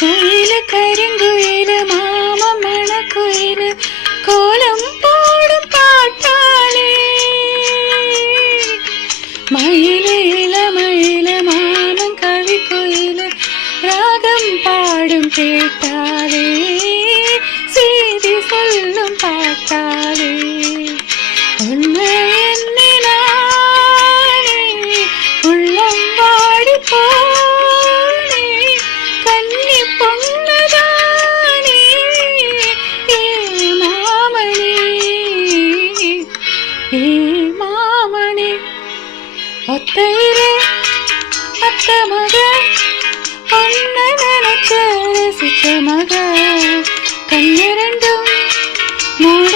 குயிலு கருங்குயிலு மாமம் மணக்குயிலு கோலம் போடும் பாட்டாளே மயிலு இளமயிலு மாமன் கவி குயிலு ராகம் பாடும் கேட்டாலே செய்தி சொல்லும் பாட்டாலே உன்னை எண்ணினானே உள்ளம் வாடி போனே கன்னி பொன்னதானே ஏ மாமணி ஏ மாமணி ஒத்தையிலே அத்த மக ஒன்ன நினைச்ச ரசிச்ச மக கண்ணிரண்டும் மூட